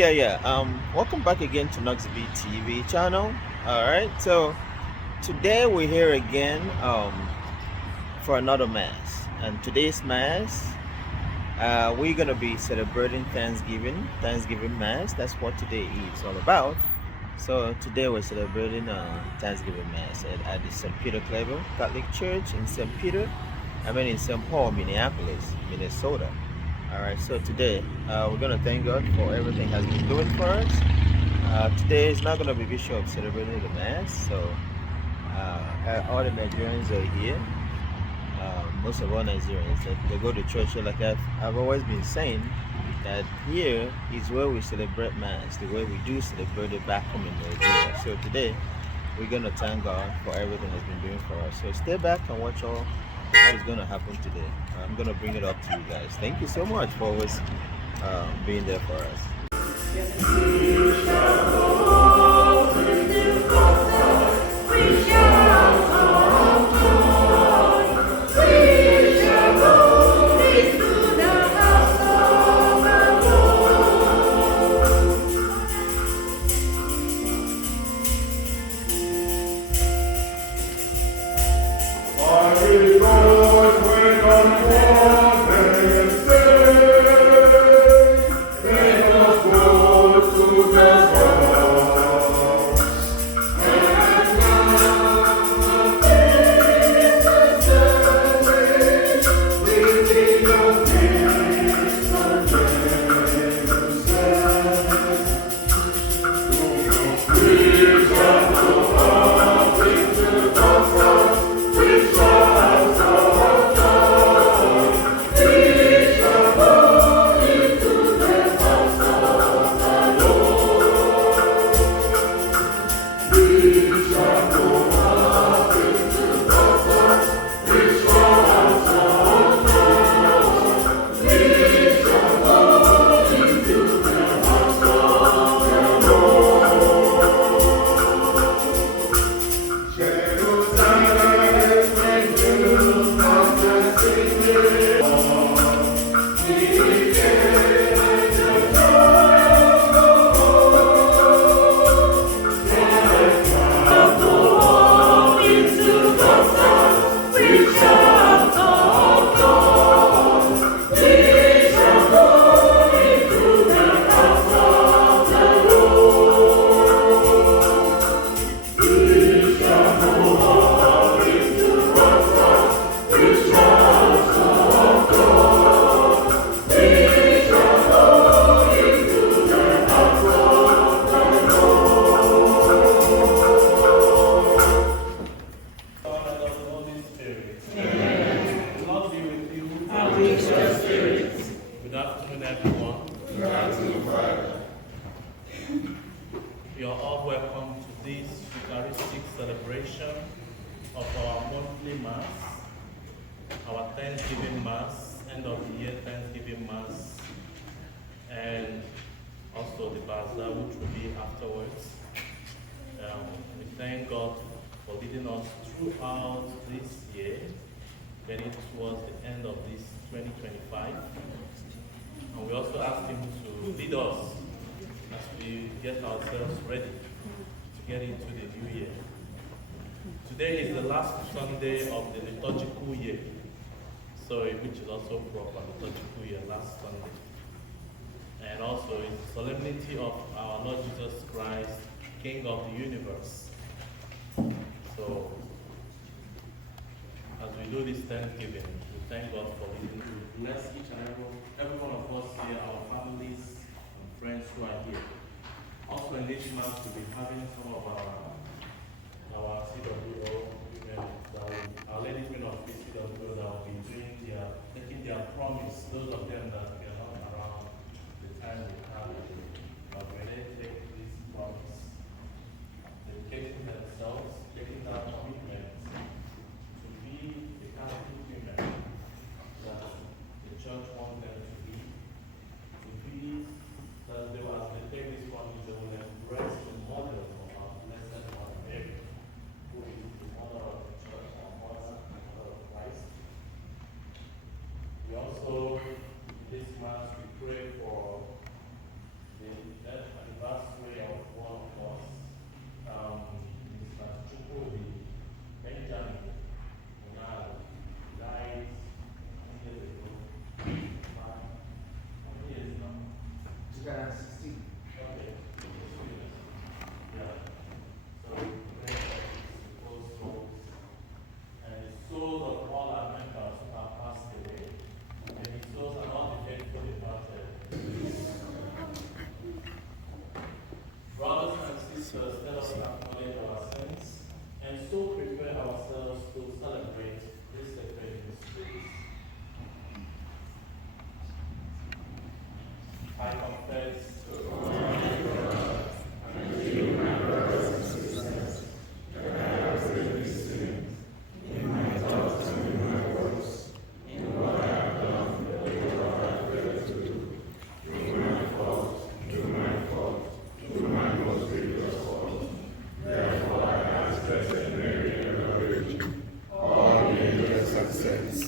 Welcome back again to Noxyb TV channel. All right. So today we're here again for another mass, and today's mass we're gonna be celebrating Thanksgiving mass. That's what today is all about. So today we're celebrating Thanksgiving mass at the St.Peter Claver Catholic Church in in St. Paul, Minneapolis, Minnesota. All right, so today we're going to thank God for everything He has been doing for us. Today is not going to be Bishop celebrating the Mass, so all the Nigerians are here. Most of all Nigerians, they go to church. So like I've always been saying, that here is where we celebrate Mass, the way we do celebrate it back home in Nigeria. So today we're going to thank God for everything He's been doing for us. So stay back and watch all what is going to happen today. I'm going to bring it up to you guys. Thank you so much for always being there for Thanksgiving Mass, end of the year Thanksgiving Mass, and also the Bazaar, which will be afterwards. We thank God for leading us throughout this year, getting towards the end of this 2025. And we also ask Him to lead us as we get ourselves ready to get into the new year. Today is the last Sunday of the liturgical year, so which is also proper liturgical year, last Sunday. And also it's the solemnity of our Lord Jesus Christ, King of the universe. So as we do this Thanksgiving, we thank God for leading. Bless each and every one of us here, our families and friends who are here. Also in this month, we'll be having some of our CWO women, our ladies women of this CWO that will be taking their promise, those of them that are not around the time we have, but when they take this promise, dedicating themselves, taking that commitment to be the Catholic women that the church wants them to be that they will, as they take this promise, they will embrace the model of our blessed us acknowledge our sins and so prepare ourselves to celebrate these sacred mysteries. I confess to Almighty God and to you, my brothers and sisters, that I have really sinned in my thoughts and in my words, in what I have done and what I failed to do. Through my fault, through my most grievous fault. Therefore I ask Blessed Mary, ever Virgin, all the angels and saints,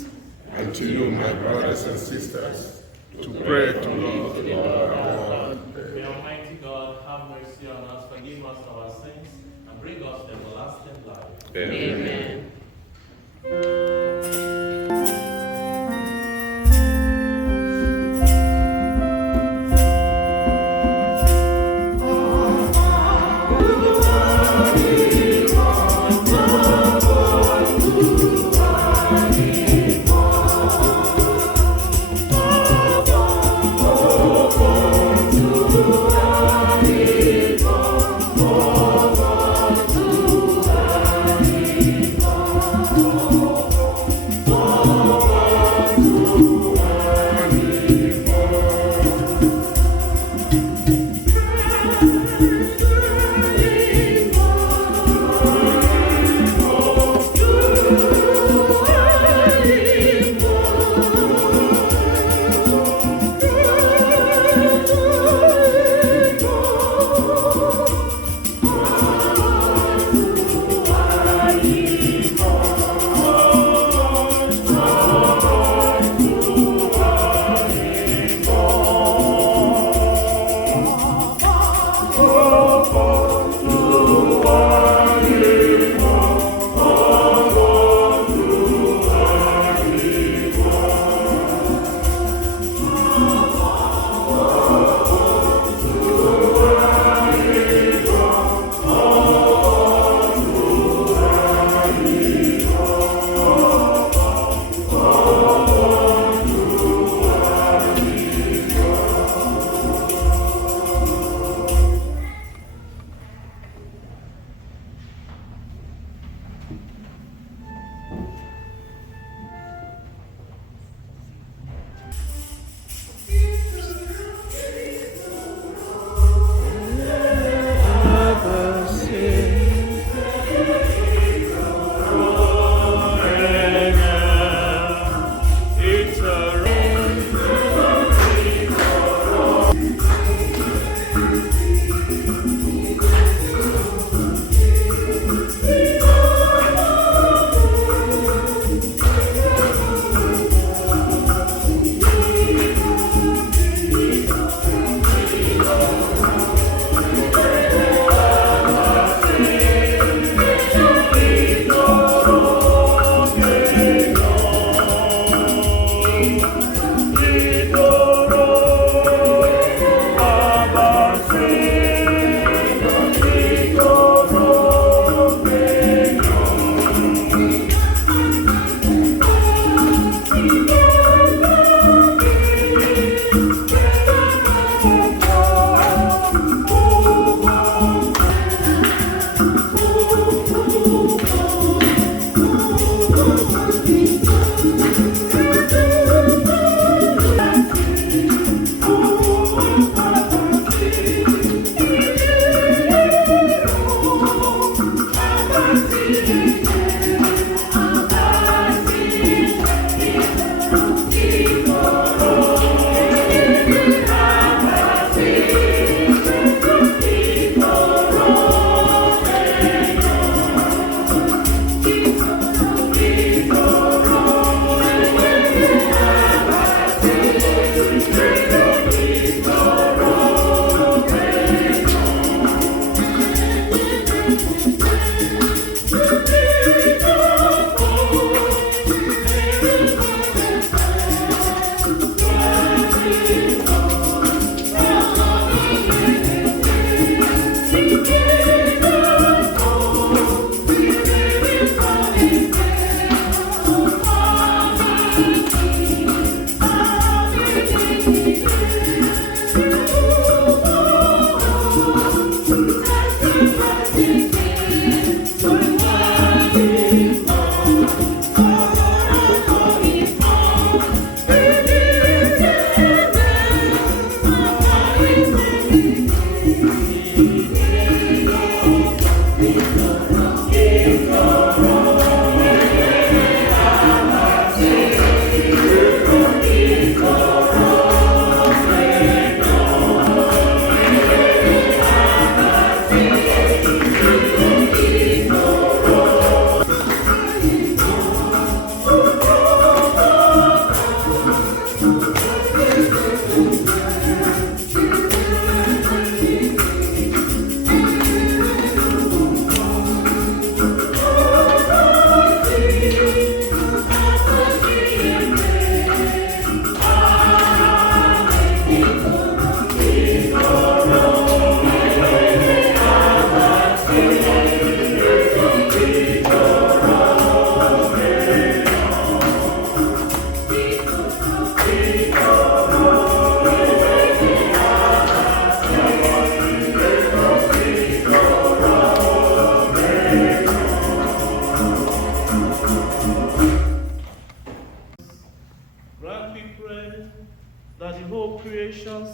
and to you, my brothers and sisters, to pray to God, the Lord our God. May Almighty God have mercy on us, forgive us our sins, and bring us everlasting life. Amen.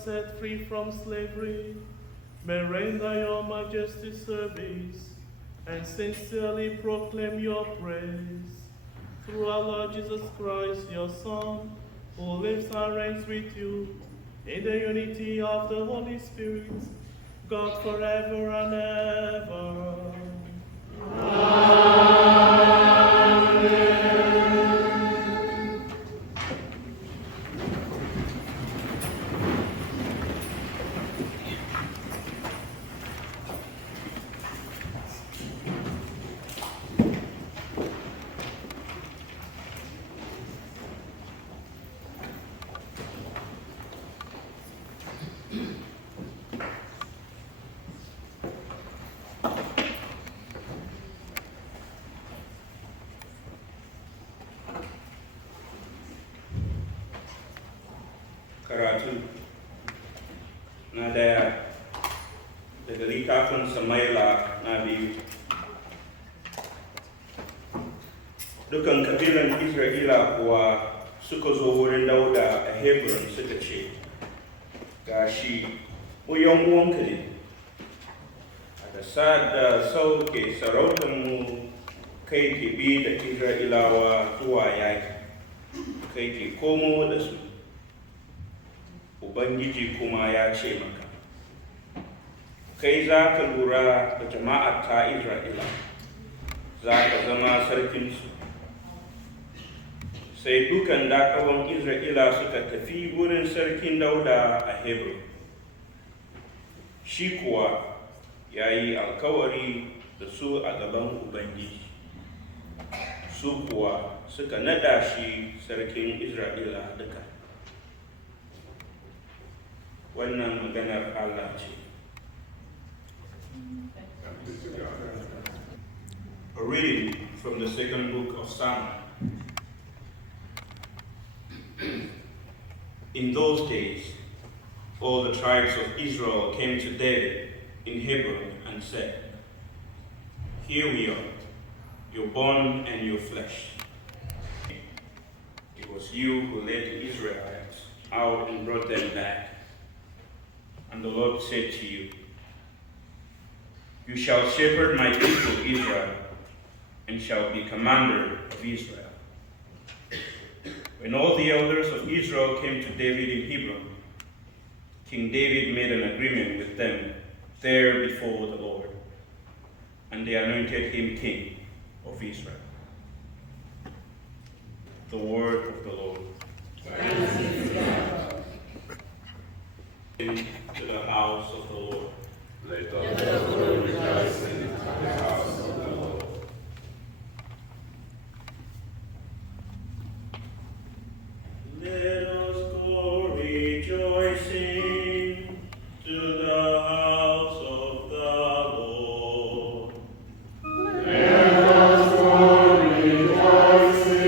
Set free from slavery, may render your majesty service and sincerely proclaim your praise. Through our Lord Jesus Christ, your Son, who lives and reigns with you in the unity of the Holy Spirit, God forever and ever. Amen. Karatu na daya daga littafin Samaila na biyu. Dukan kabilan Isra'ila kuwa suka zo wurin Dauda a Hebron suka ce, gashi, mu yan uwanka ne, a da sa'ad da sauke sarautanmu kai ke bi da Isra'ilawa zuwa yaki, kai ke komo da su. Ubangiji kuma ya ce maka, kai za ka lura da jama'ar ta Isra'ila, za ka zama sarkinsu. Sai dukan dakawan Isra'ila suka tafi wurin sarkin Dauda a Hebron. Shi kuwa ya yi alkawari da su a gaban Ubangiji. Su kuwa suka nada shi sarkin Isra'ila duka. Wannan maganar Allah ce. A reading from the second book of Samuel. In those days, all the tribes of Israel came to David in Hebron and said, here we are, your bone and your flesh. It was you who led the Israelites out and brought them back. And the Lord said to you, you shall shepherd my people Israel, and shall be commander of Israel. When all the elders of Israel came to David in Hebron, King David made an agreement with them there before the Lord, and they anointed him king of Israel. The word of the Lord. Thanks be to God. To the house of the Lord. Let the Lord rejoice in the house of the Lord. Let us go rejoicing to the house of the Lord. Let us go rejoicing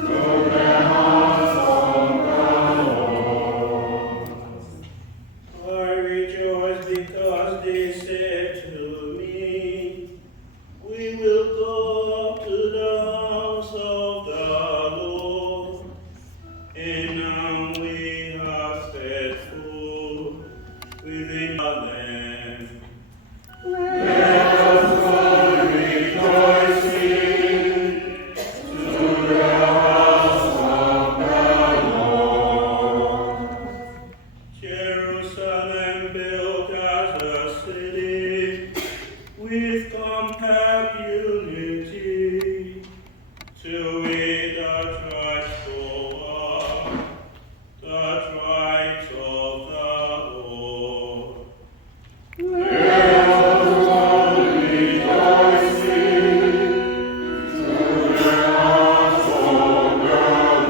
to the house of the Lord. I rejoice because compact unity, till we the trust forward, the rights of the Lord. Let us all rejoice to the house of the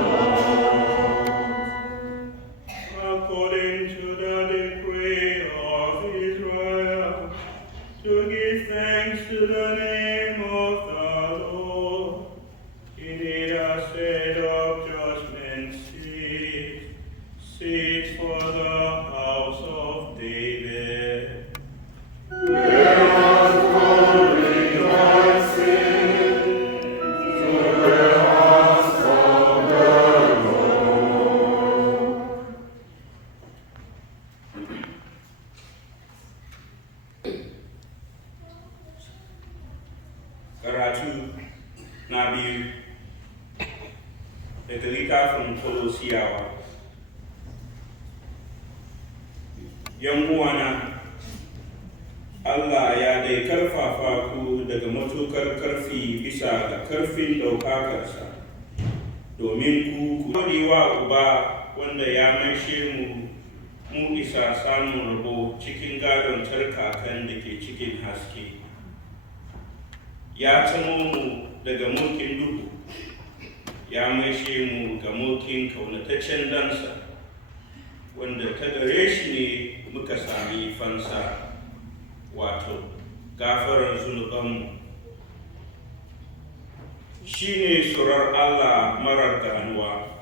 Lord. According to the decree of Israel, to give thanks to the name of the Lord. Indeed, a set of judgment seats for the house of David. Let us go rejoicing to the house of the Lord. Karatu na biyu daga littafin Kolosiyawa. ‘Yan uwana, Allah ya dai karfafa ku daga matukar karfi bisa ga karfin ɗaukakarsa, domin ku gode wa Uba wanda ya maishe mu isa samun rabo cikin gadon tarkakan da ke cikin haske. Ya tsamo mu daga mulkin duhu, ya maishe mu ga mulkin kaunataccen dansa, wanda ta gare shi ne muka sami fansa, wato gafarar zunubanmu. Shi ne surar Allah marar ganuwa,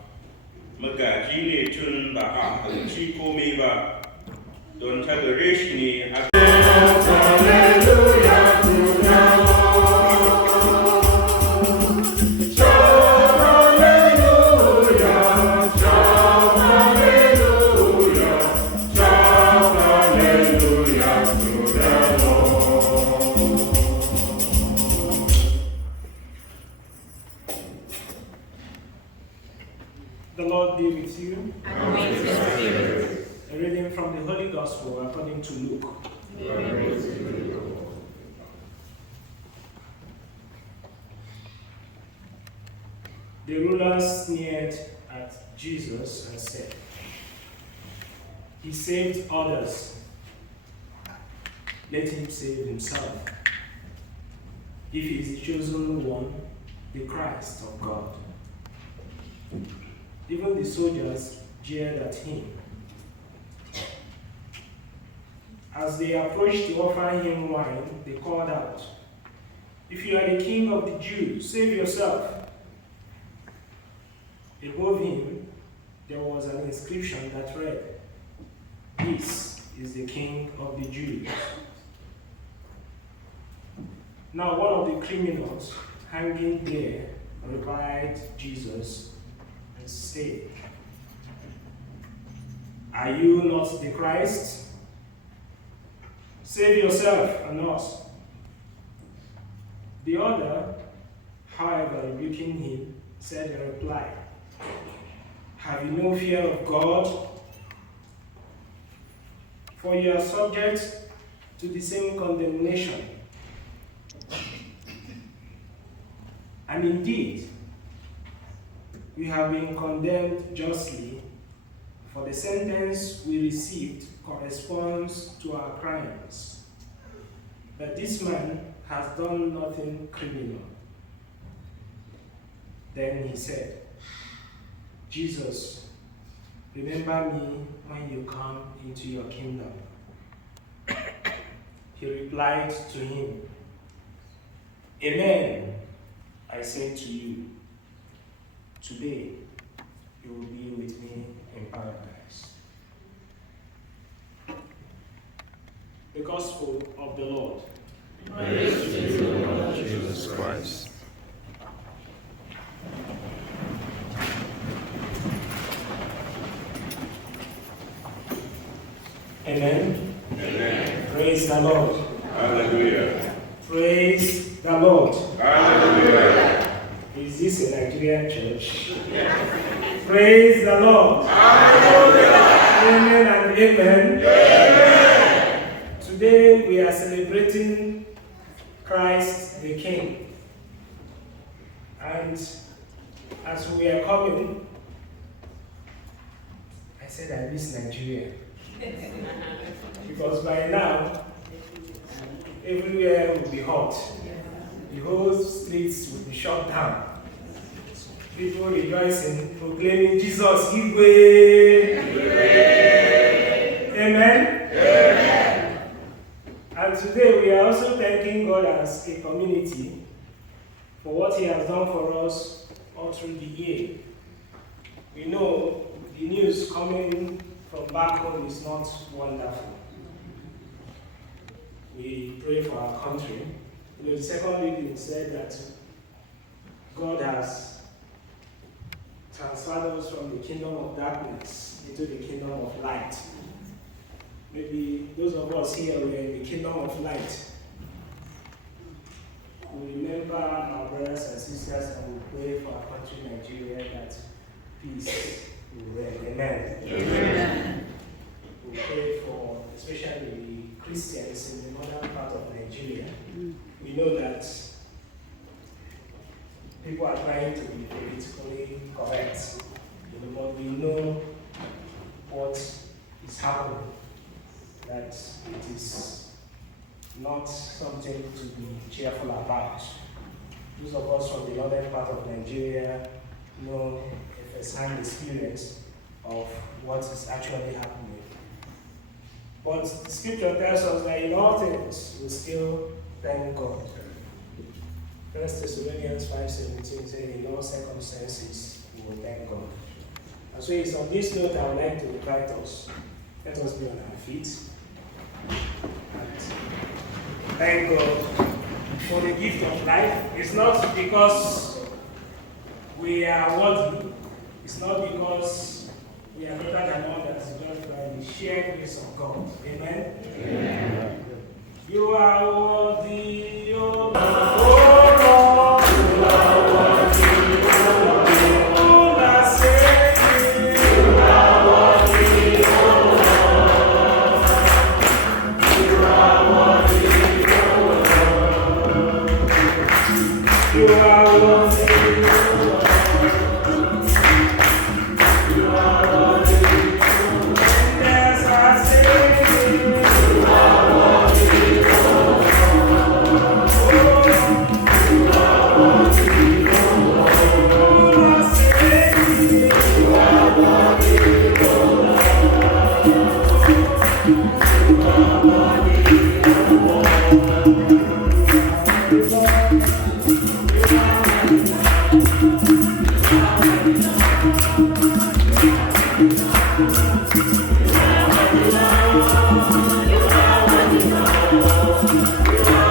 magaji ne tun ba a halarci komai ba, don ta gare shi ne aka The Lord be with you. And with your spirit. A reading from the Holy Gospel according to Luke. Glory to you, Lord. The rulers sneered at Jesus and said, "He saved others. Let him save himself. If he is the chosen one, the Christ of God." Even the soldiers jeered at him. As they approached to offer him wine, they called out, "If you are the king of the Jews, save yourself." Above him, there was an inscription that read, "This is the King of the Jews." Now one of the criminals hanging there reviled Jesus and said, "Are you not the Christ? Save yourself and us." The other, however, rebuking him, said in reply, "Have you no fear of God? For you are subject to the same condemnation. And indeed, we have been condemned justly, for the sentence we received corresponds to our crimes. But this man has done nothing criminal." Then he said, "Jesus, remember me when you come into your kingdom." He replied to him, "Amen, I say to you, today you will be with me in paradise." The Gospel of the Lord. Praise to you, Lord Jesus Christ. Amen. Amen. Praise the Lord. Hallelujah. Praise the Lord. Hallelujah. Is this a Nigerian church? Praise the Lord. Hallelujah. Amen and amen. Amen. Today we are celebrating Christ's coming, I said I miss Nigeria. Because by now, everywhere will be hot. The whole streets will be shut down. People rejoicing, proclaiming Jesus, Igwe. Amen? Amen. And today we are also thanking God as a community for what He has done for us all through the year. We know the news coming from back home is not wonderful. We pray for our country. The second reading said that God has transferred us from the kingdom of darkness into the kingdom of light. Maybe those of us here were in the kingdom of light. We remember our brothers and sisters and we pray for our country, Nigeria, that peace will reign. Amen. Amen. We pray for especially the Christians in the northern part of Nigeria. We know that people are trying to be politically correct, but we know what is happening, that it is not something to be cheerful about. Those of us from the northern part of Nigeria know a first-hand experience of what is actually happening. But the scripture tells us that in all things we still thank God. 1 Thessalonians 5:17 says, in all circumstances we will thank God. And so it's on this note I would like to invite us. Let us be on our feet. And thank God for the gift of life. It's not because we are worthy. It's not because we are better than others. It's just by the sheer grace of God. Amen? Amen. You are worthy, O Lord. You are worthy, O Lord. All are saying, you are worthy, O Lord. You are worthy, O Lord. You are worthy, O Lord. You are worthy, O Lord. Yes, I say, you are worthy, O Lord. You are worthy, O Lord. All I say, you are worthy, O Lord. You are worthy, O Lord.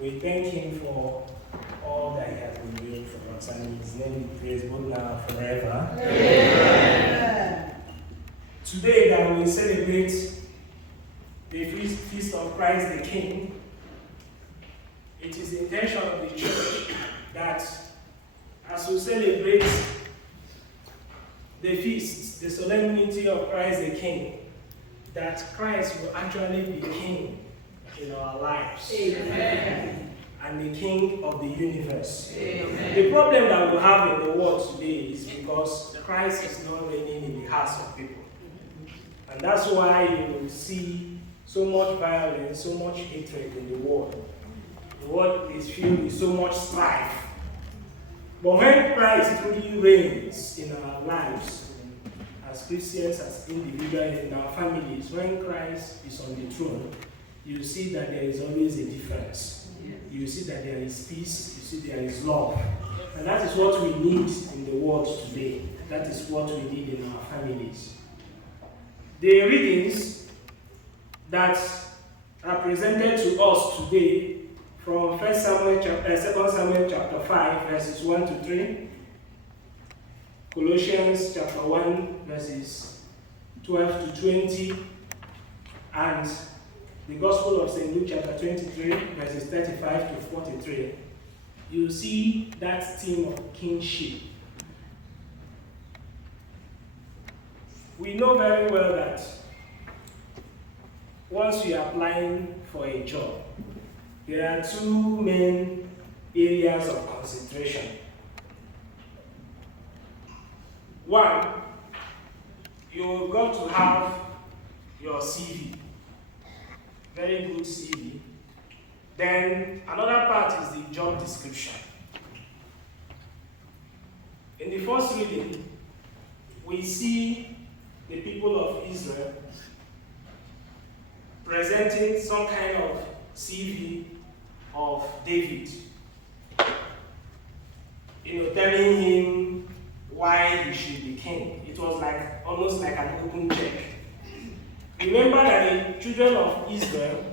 We thank Him for all that He has been doing for us, and His name be praised both now and forever. Amen. Today that we celebrate the feast of Christ the King, it is the intention of the church that as we celebrate the feast, the solemnity of Christ the King, that Christ will actually be King in our lives. Amen. And the King of the universe. Amen. The problem that we have in the world today is because Christ is not reigning in the hearts of people. And that's why you see so much violence, so much hatred in the world. The world is filled with so much strife. But when Christ truly reigns in our lives, as Christians, as individuals, in our families, when Christ is on the throne, you see that there is always a difference. You see that there is peace, you see there is love. And that is what we need in the world today. That is what we need in our families. The readings that are presented to us today from 2 Samuel chapter 5, verses 1 to 3, Colossians chapter 1, verses 12 to 20, and the Gospel of St. Luke chapter 23, verses 35 to 43, you see that theme of kingship. We know very well that once you are applying for a job, there are two main areas of concentration. One, you've got to have your CV. Very good CV. Then another part is the job description. In the first reading, we see the people of Israel presenting some kind of CV of David. Telling him why he should be king. It was like almost like an open check. Remember that the children of Israel,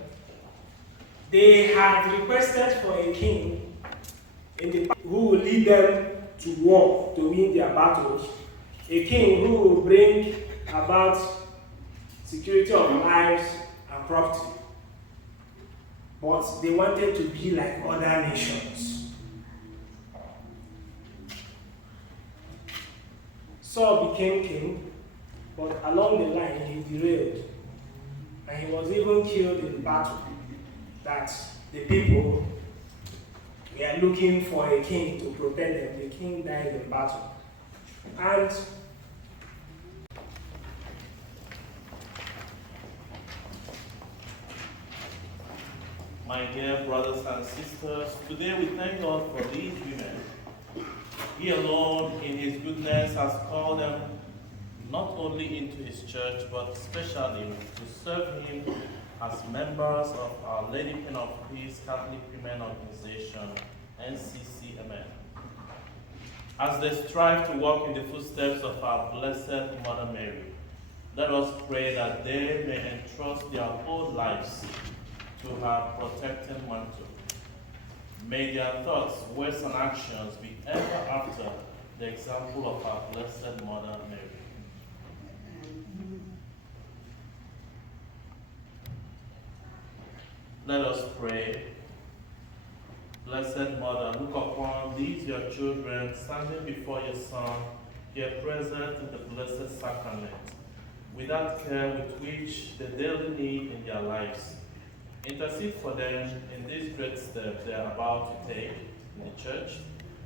they had requested for a king who will lead them to war, to win their battles. A king who will bring about security of lives and property. But they wanted to be like other nations. Saul became king, but along the line he derailed. And he was even killed in battle. That the people were looking for a king to protect them. The king died in battle. And My dear brothers and sisters, today we thank God for these women. He alone, in His goodness, has called them not only into His church, but especially to serve Him as members of Our Lady Queen of Peace Catholic Women Organization, NCCMN. As they strive to walk in the footsteps of our Blessed Mother Mary, let us pray that they may entrust their whole lives to her protecting mantle. May their thoughts, words, and actions be ever after the example of our Blessed Mother Mary. Let us pray. Blessed Mother, look upon these your children standing before your Son, here present in the Blessed Sacrament, with that care with which they daily need in their lives. Intercede for them in this great step they are about to take in the church,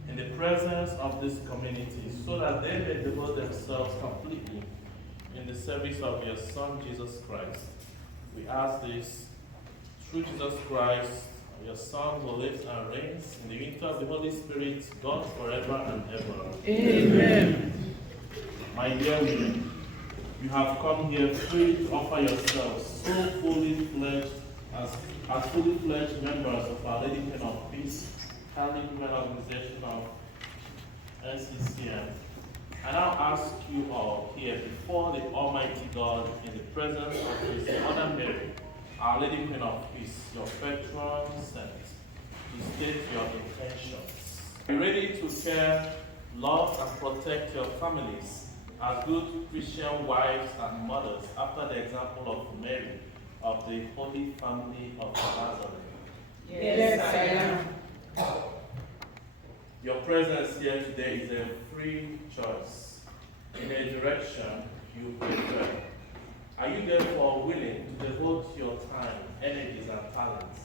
in the presence of this community, so that they may devote themselves completely in the service of your Son, Jesus Christ. We ask this through Jesus Christ, your Son, who lives and reigns in the unity of the Holy Spirit, God forever and ever. Amen. My dear women, you have come here free to offer yourselves so fully fledged as fully fledged members of Our Lady Queen of Peace, Catholic Women Organization of NCCM. I now ask you all here before the Almighty God, in the presence of His Mother Mary, Our Lady Queen of Peace, your patron saint, to state your intentions. Are you ready to care, love, and protect your families as good Christian wives and mothers after the example of Mary of the Holy Family of Bazaar? Yes, I am. Your presence here today is a free choice in a direction you prefer. Are you therefore willing to devote your time, energies, and talents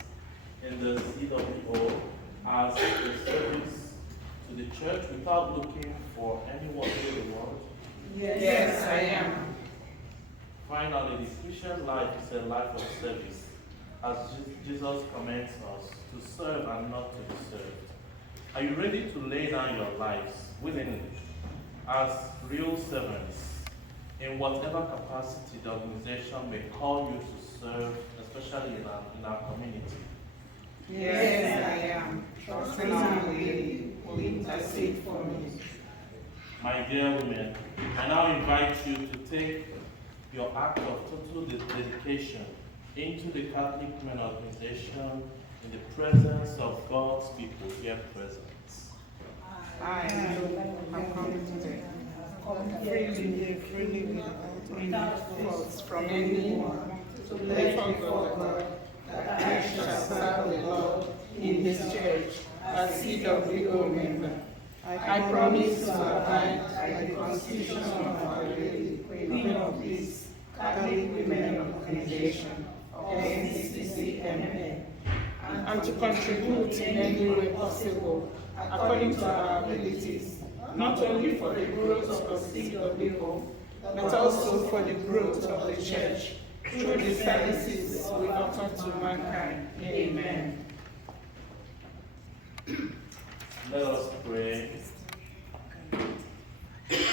in the CWO as a service to the church without looking for any worldly reward? Yes, I am. Finally, the Christian life is a life of service, as Jesus commands us to serve and not to be served. Are you ready to lay down your lives willingly as real servants in whatever capacity the organization may call you to serve, especially in our community? Yes, I am. Trusting Our Lady will intercede for me. My dear women, I now invite you to take your act of total dedication into the Catholic Women Organization in the presence of God's people here present. I am coming today. Freely without force from anyone, to beg for God that I shall serve the Lord in this church as CWO member. I promise to abide by the Constitution of Our Lady, Queen of Peace, Catholic Women Organization, or NCCMA, and to contribute in any way possible, according to our abilities, not only for the growth of the CWO, but also for the growth of the Church, through the services we offer to mankind. Amen. Let us pray.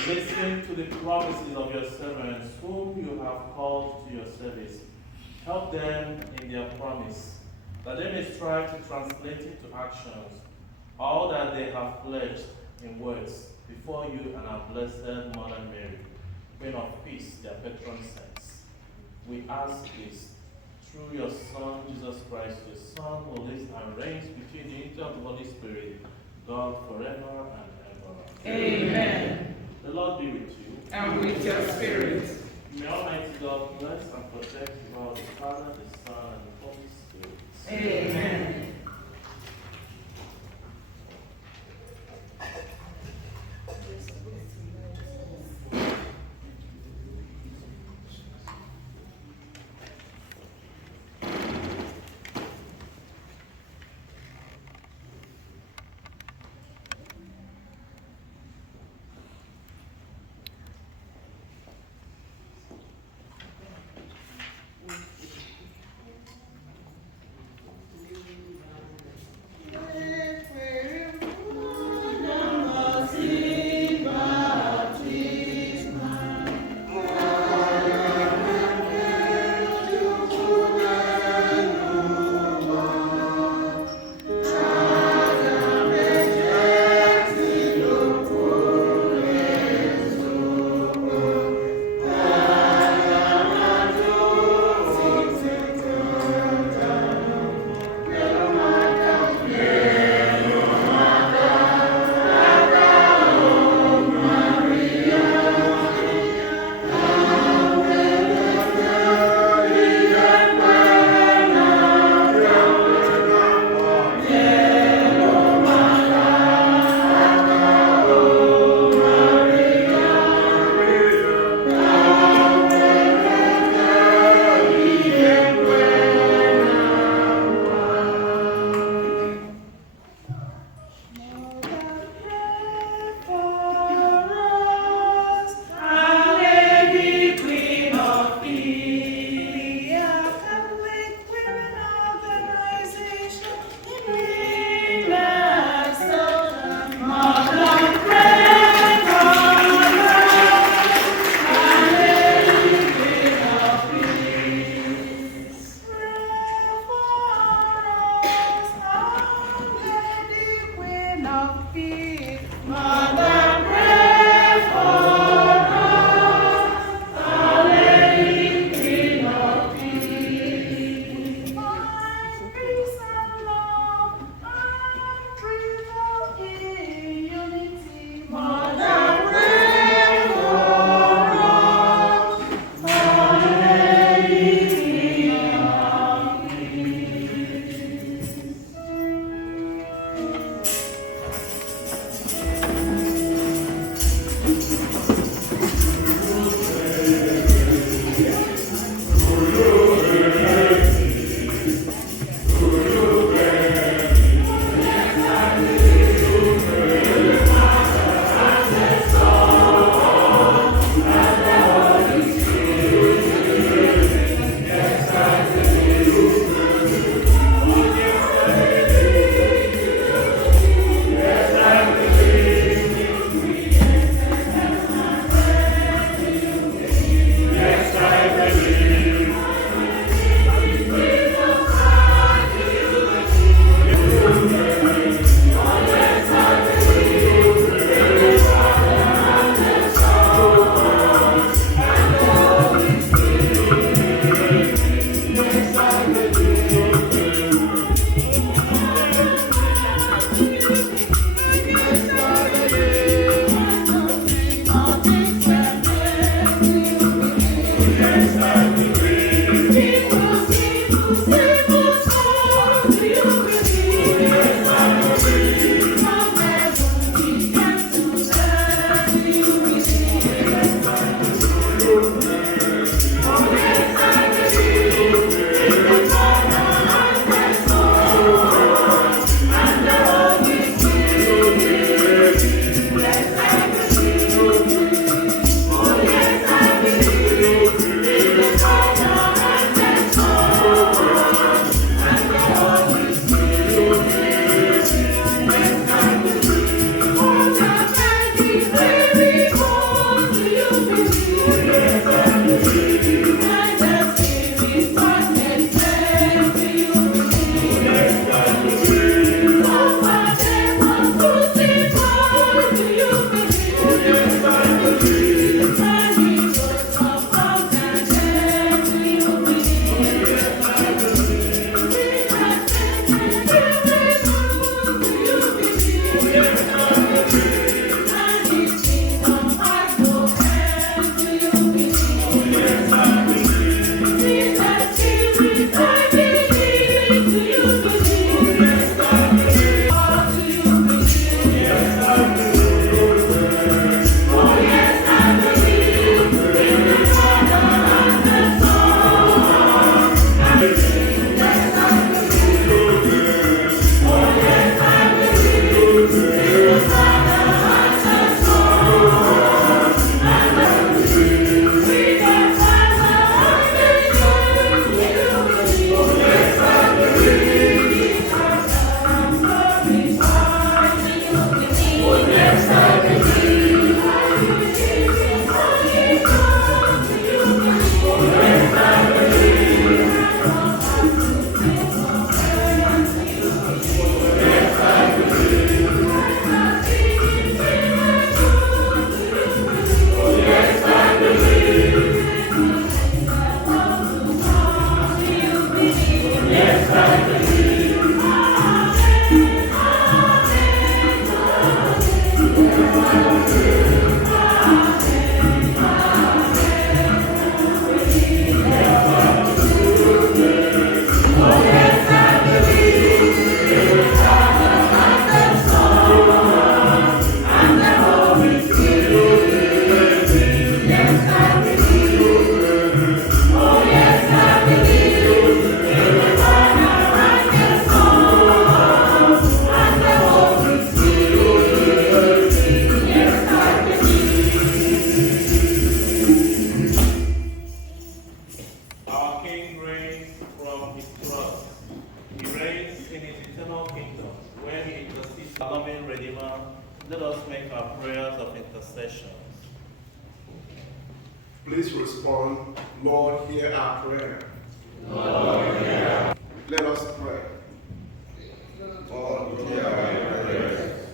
Listen to the promises of your servants whom you have called to your service. Help them in their promise, that they may strive to translate into actions all that they have pledged in words before you and our blessed Mother Mary, Queen of Peace, their patron saints. We ask this through your Son, Jesus Christ, your Son, who lives and reigns between the unity of the Holy Spirit, God forever and ever. Amen. The Lord be with you. And with your spirit. May Almighty God bless and protect you all, the Father, the Son, and the Holy Spirit. Amen. Let us make our prayers of intercession. Please respond, Lord, hear our prayer. Lord, hear. Let us pray. Lord, hear our prayer.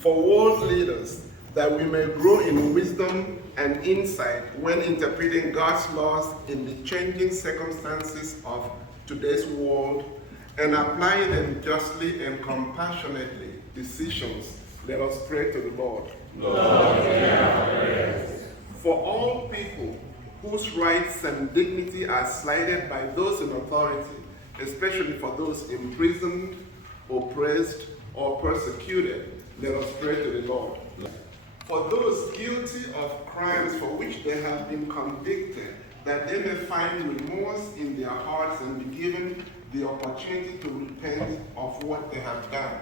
For world leaders, that we may grow in wisdom and insight when interpreting God's laws in the changing circumstances of today's world and applying them justly and compassionately. Decisions, let us pray to the Lord. Lord, hear our prayers. For all people whose rights and dignity are slighted by those in authority, especially for those imprisoned, oppressed, or persecuted, let us pray to the Lord. For those guilty of crimes for which they have been convicted, that they may find remorse in their hearts and be given the opportunity to repent of what they have done,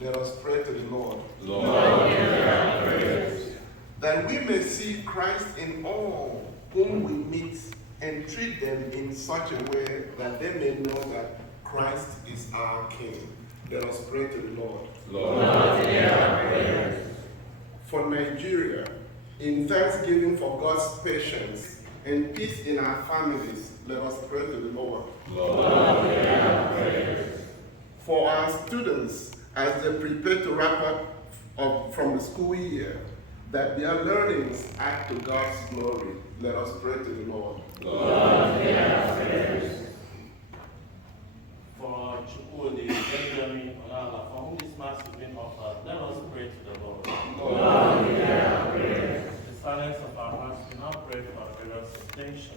let us pray to the Lord. Lord, hear our prayers. That we may see Christ in all whom we meet and treat them in such a way that they may know that Christ is our King. Let us pray to the Lord. Lord, hear our prayers. For Nigeria, in thanksgiving for God's patience and peace in our families, let us pray to the Lord. Lord, hear our prayers. For our students, as they prepare to wrap up from the school year, that their learnings add to God's glory, let us pray to the Lord. Lord, hear our prayers. For Chukwudi, Benjamin, Onala, for whom this Mass has been offered, let us pray to the Lord. Lord, hear our prayers. The silence of our hearts, we now pray for our various intentions.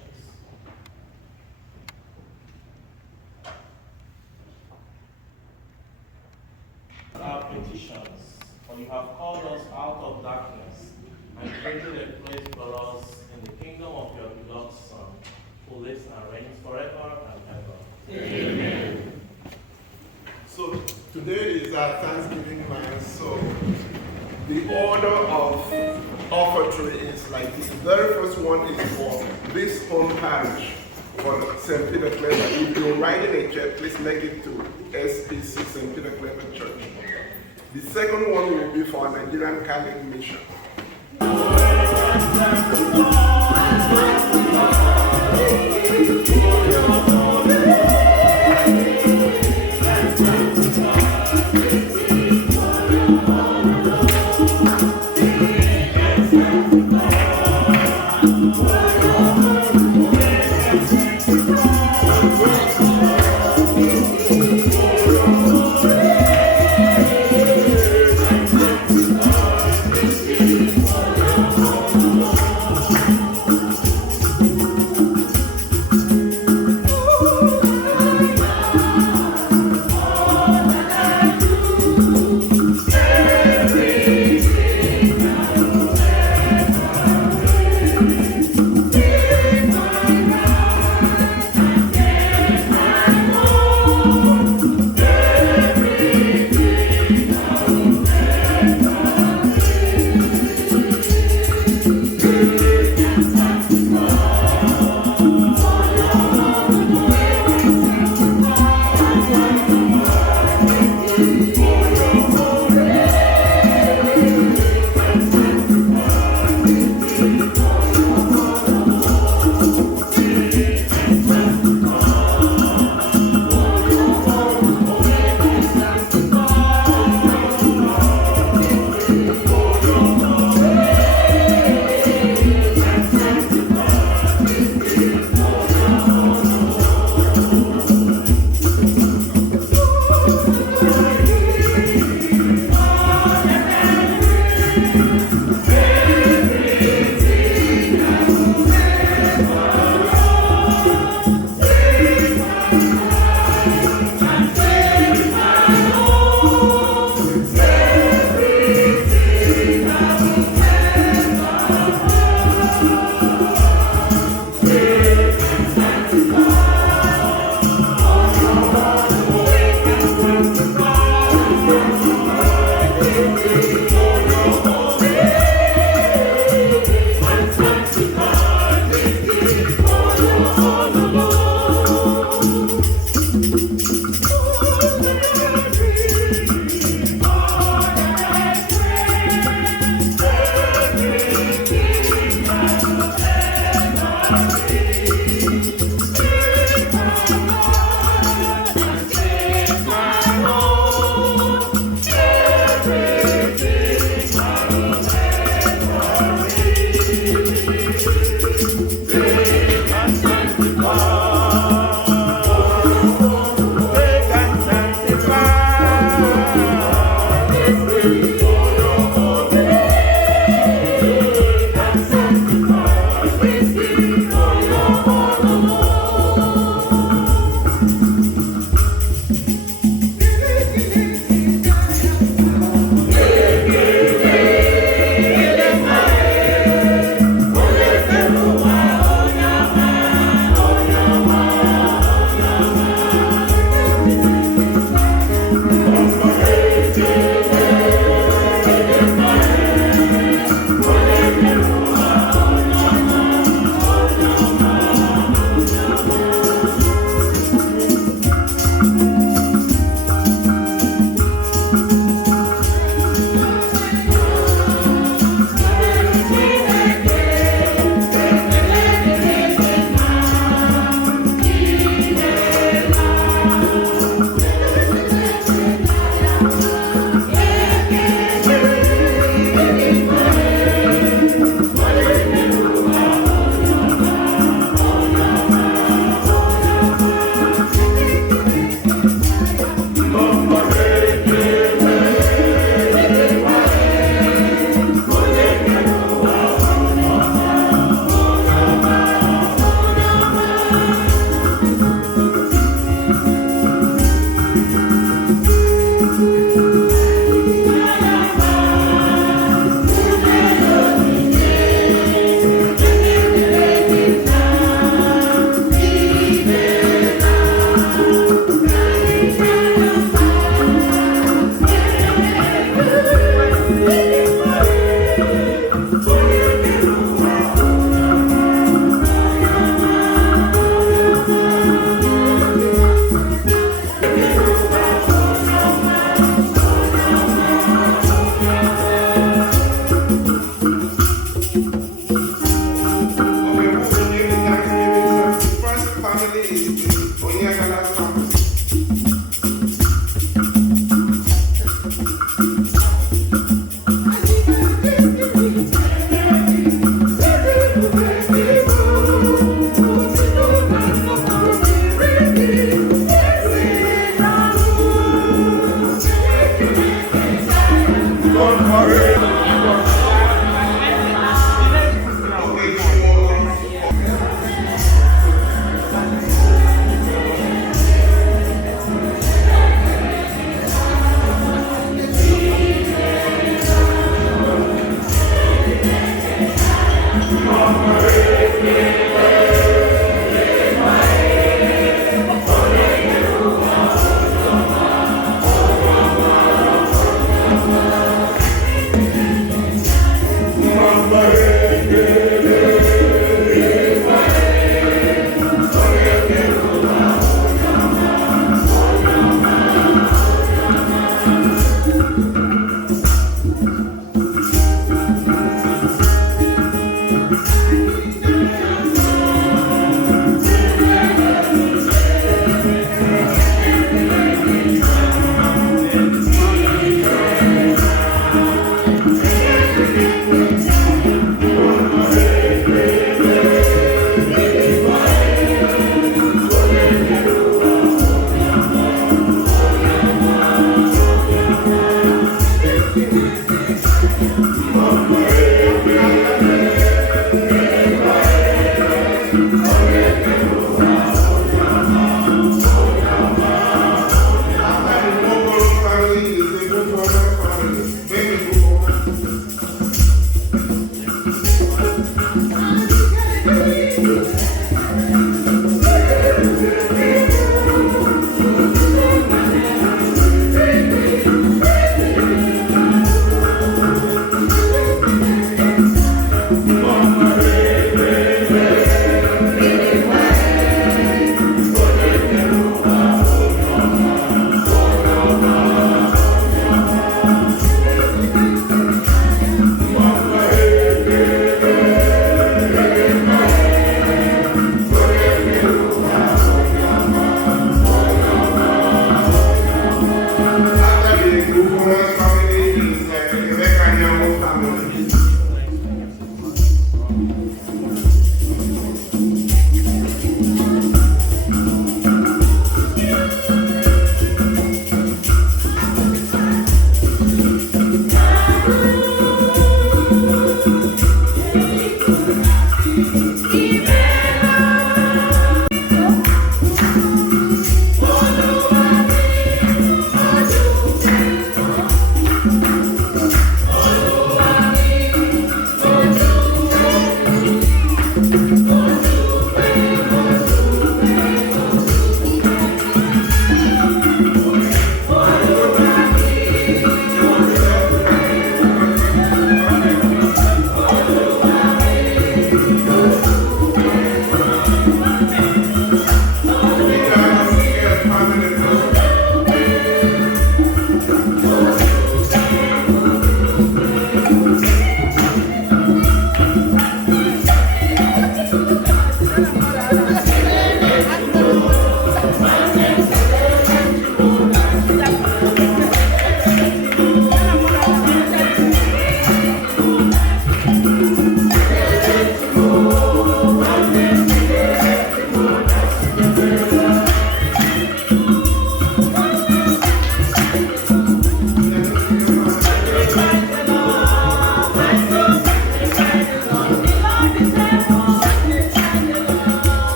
Our petitions, for you have called us out of darkness and created a place for us in the kingdom of your beloved Son, who lives and reigns forever and ever. Amen. So today is our Thanksgiving Mass. So the order of offertory is like this. The very first one is for this home parish, for St.Peter Claver. If you're writing a check, please make it to SPC St.Peter Claver Church. The second one will be for Nigerian Catholic Mission.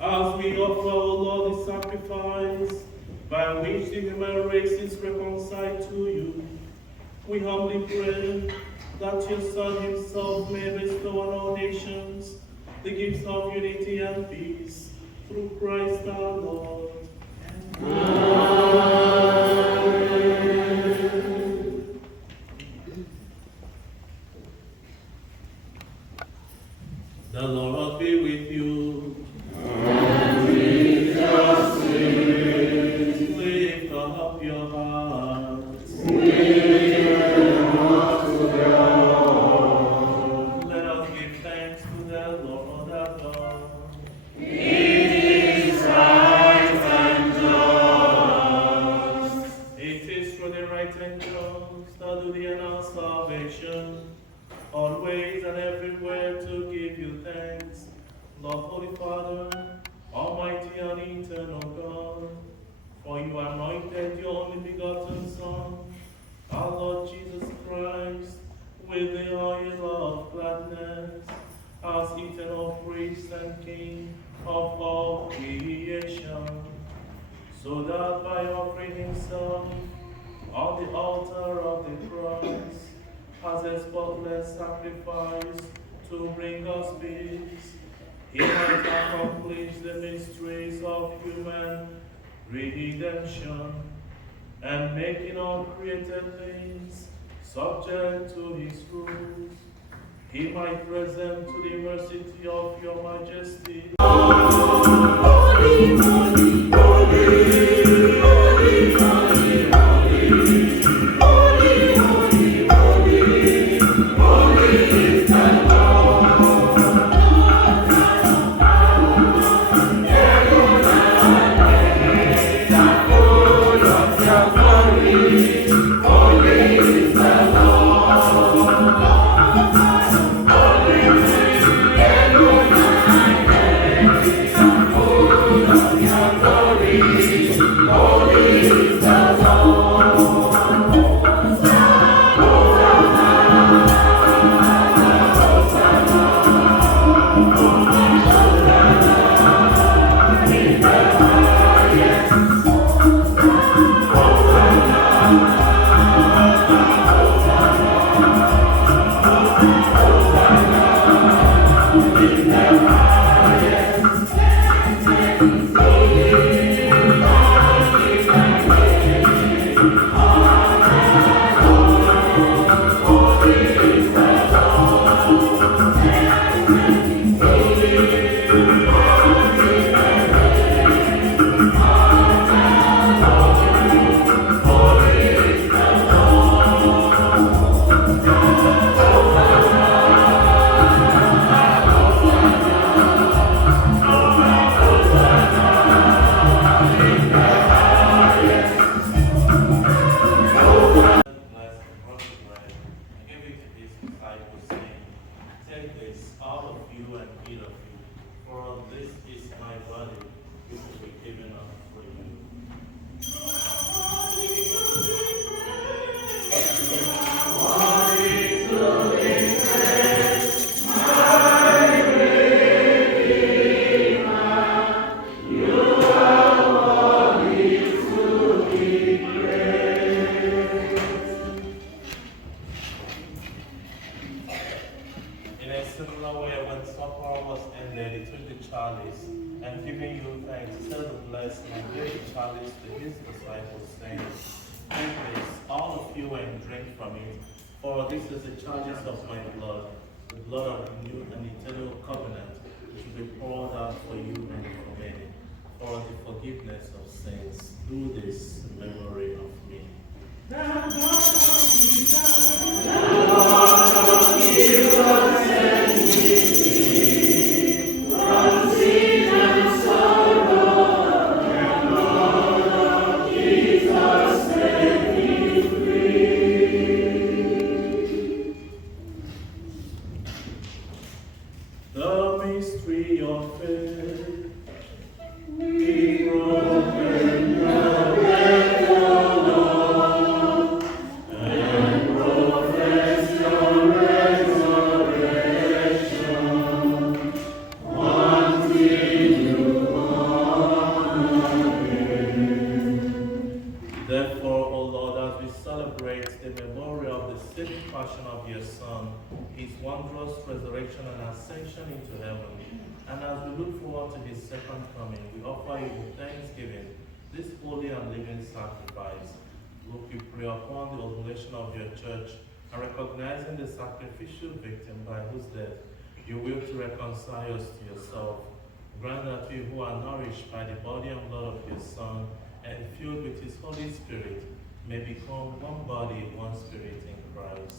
As we offer, O Lord, the sacrifice by which the human race is reconciled to you, we humbly pray that your Son himself may bestow on all nations the gifts of unity and peace through Christ our Lord. Amen. The Lord be with you. And with your spirit. Lift up your hearts. Let us give thanks to the Lord our God. It is right and just. It is through the right and just that do the our salvation, always and everywhere to give you thanks, Lord, Holy Father, Almighty and eternal God, for you anointed your only begotten Son, our Lord Jesus Christ, with the oil of gladness, as eternal priest and King of all creation, so that by offering himself on the altar of the cross, as a spotless sacrifice to bring us peace, he might accomplish the mysteries of human redemption, and making all created things subject to his rules, he might present to the mercy of your majesty. Holy, holy, holy, holy, holy, holy, holy, holy, holy, holy is the Lord. Heaven and earth are full of your glory. Holy is the Lord. Holy, heaven and earth are full of your glory. Holy is the Lord. For this is the charges of my blood, the blood of the new and eternal covenant, which will be poured out for you and for many, for the forgiveness of sins. Do this in memory of me. The Lord of Jesus set me free from sin and sorrow. The Lord of Jesus set me free. The mystery of faith. We proclaim the death of the Lord and profess your resurrection until you ascension into heaven. And as we look forward to his second coming, we offer you with thanksgiving this holy and living sacrifice. Lord, we pray upon the oblation of your church and recognizing the sacrificial victim by whose death you will to reconcile us to yourself. Grant that we who are nourished by the body and blood of your Son and filled with his Holy Spirit may become one body, one spirit in Christ.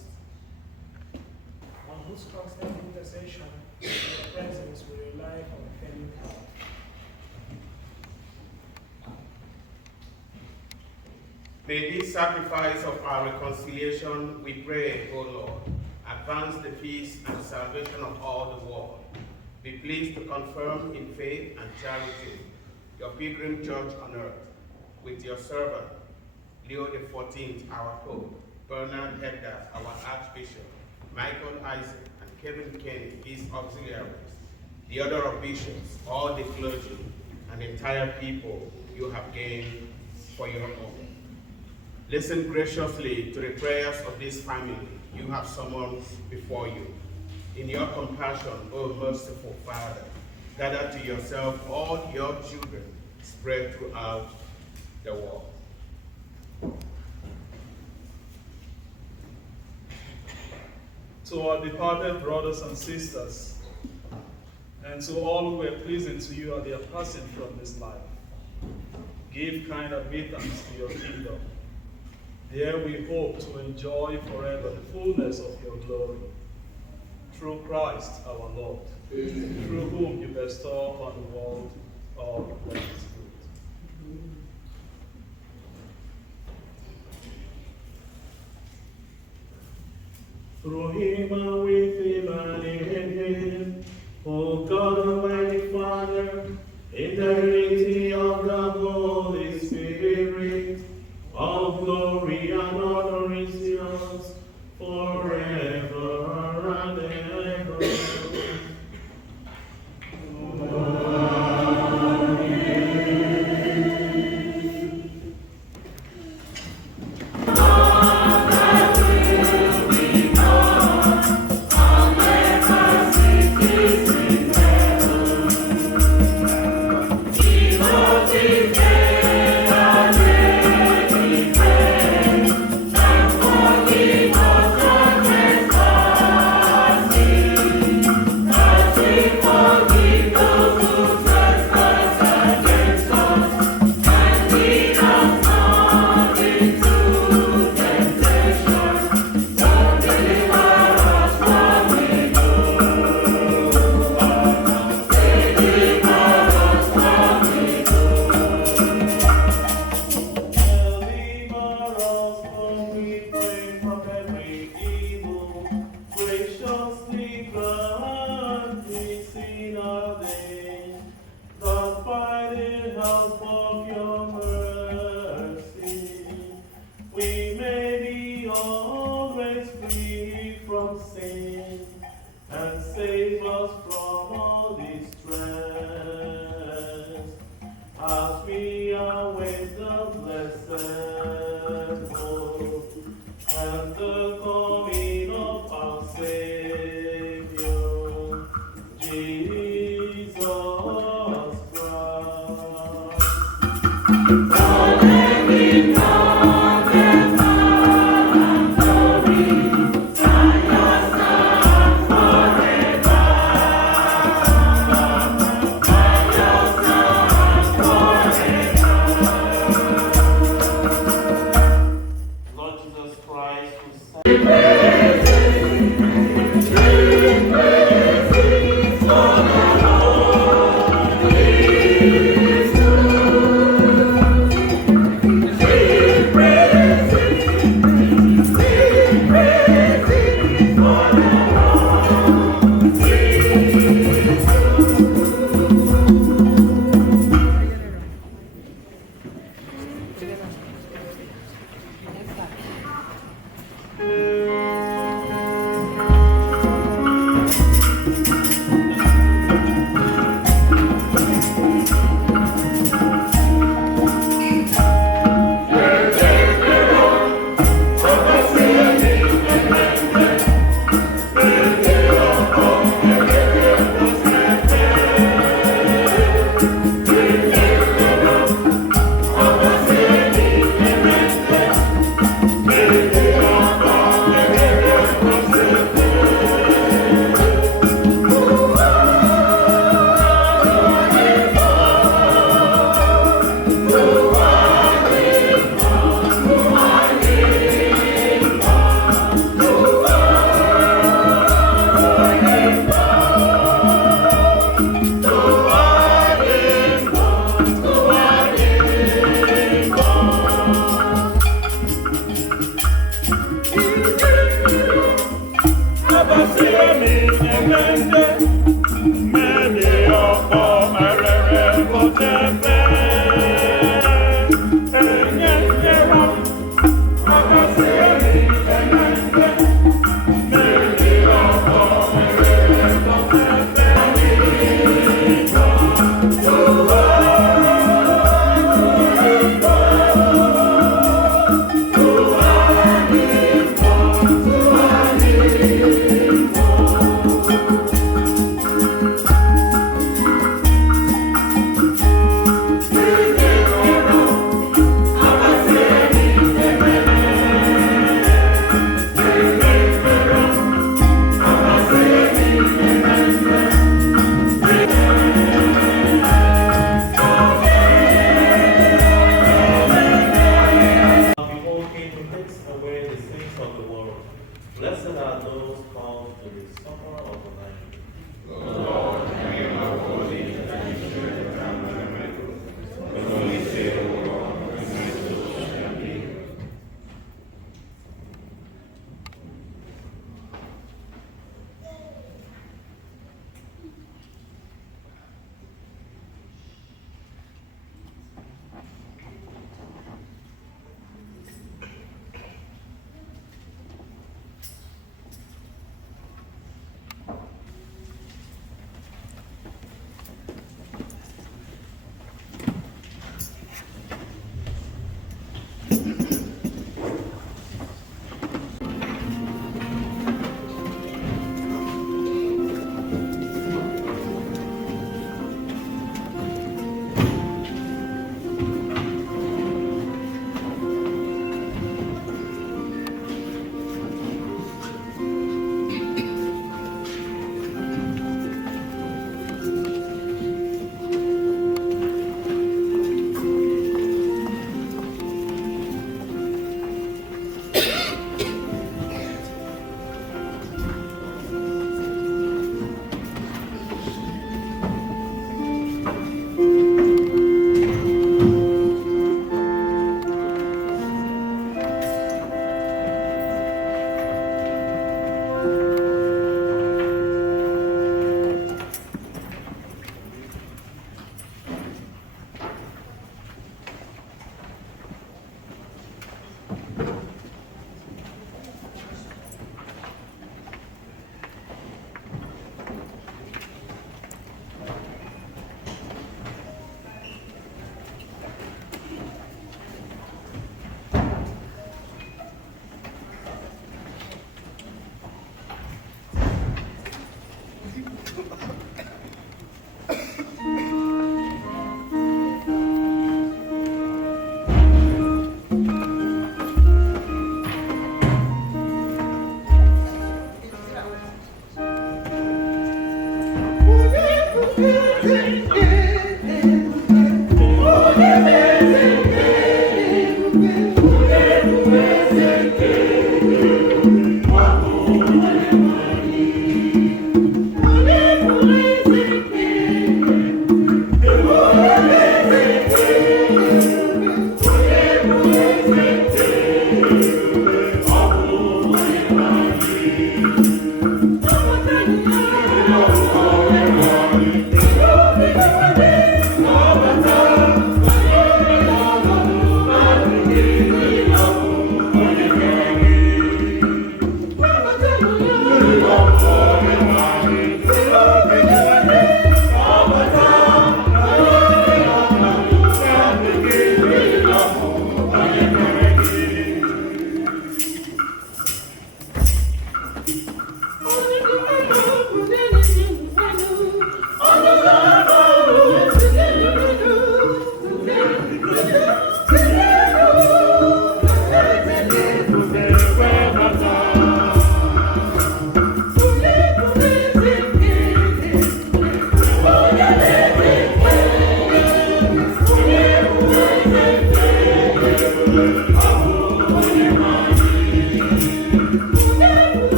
On whose constant intercession and your presence we rely on failing help. May this sacrifice of our reconciliation, we pray, O Lord, advance the peace and salvation of all the world. Be pleased to confirm in faith and charity your pilgrim church on earth, with your servant, Leo XIV, our Pope, Bernard Edgar, our Archbishop, Michael Isaac, and Kevin Kenny, his auxiliaries, the order of bishops, all the clergy, and the entire people you have gained for your own. Listen graciously to the prayers of this family you have summoned before you. In your compassion, O merciful Father, gather to yourself all your children spread throughout the world. To our departed brothers and sisters, and to all who were pleasing to you at their passing from this life, give kind admittance to your kingdom. There we hope to enjoy forever the fullness of your glory. Through Christ our Lord, through whom you bestow upon the world all that is good. Through him and with him and in him, O God Almighty Father, in the unity of the Holy Spirit, all glory and honor is yours forever and ever.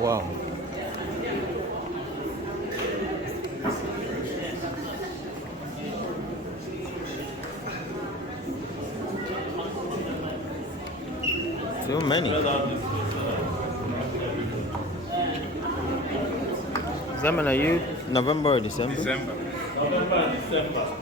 Wow. Too many. Zaman, are you November or December? December. November and December.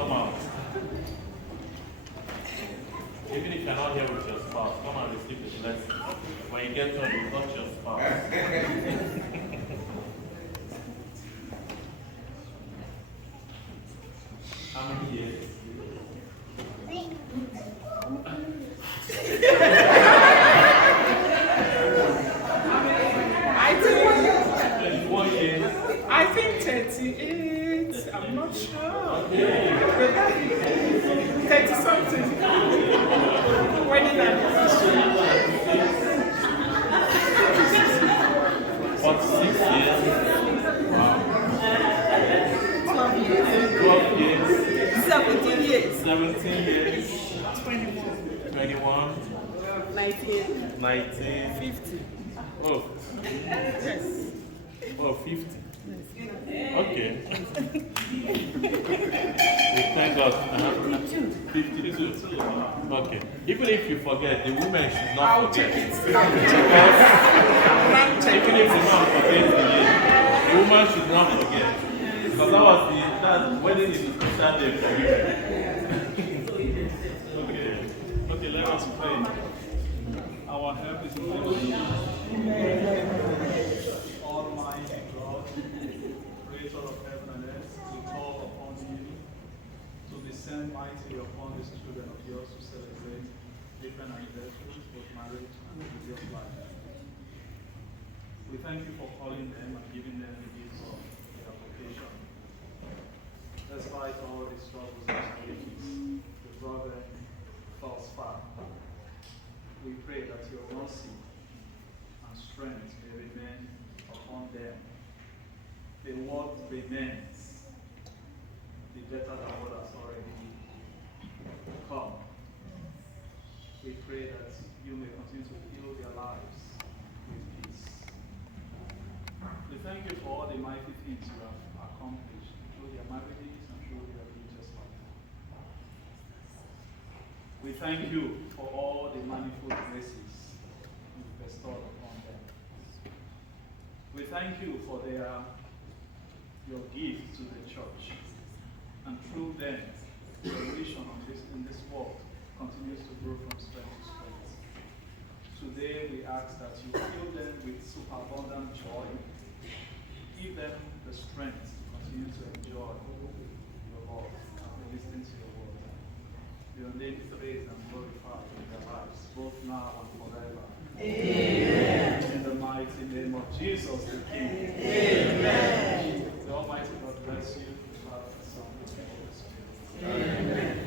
come out. Even if you're not here with your spouse, come and receive the blessing. When you get home, you touch your spouse. How many years? I think 38. I'm not sure. 30 something. Wedding anniversary. 46 years. Wow. 12 years. 12 years. 17 years. 17 years. 21. 21. 19. 19. 50. Oh. Yes. Oh, 50. Okay. We thank God. 52. Okay. Even if you forget, the women should not forget. Even if the man forgets the year, the woman should not forget. Because that wedding is a special day for women. Okay, let us pray. Our help is in you. Almighty God, creator of heaven and earth, we call upon you to descend mightily upon these children of yours who celebrate different anniversaries, both marriage and the day of life. We thank you for calling them and giving them the gifts of their vocation. Despite all the struggles and challenges, the brought them thus far. We pray that your mercy and strength may remain upon them. The word remains, the better than what has already come. We pray that you may continue to heal their lives with peace. We thank you for all the mighty things you have accomplished through their marriages and through their religious life. We thank you for all the manifold graces you've bestowed upon them. We thank you for your gift to the church, and through them, the mission in this world continues to grow from strength to strength. Today, we ask that you fill them with superabundant joy, give them the strength to continue to enjoy your love and listening to your word. Your name is praised and glorified in their lives, both now and forever. Amen. In the mighty name of Jesus the King. Amen. The Almighty God bless you, the Father, the Son, and the Holy Spirit. Amen.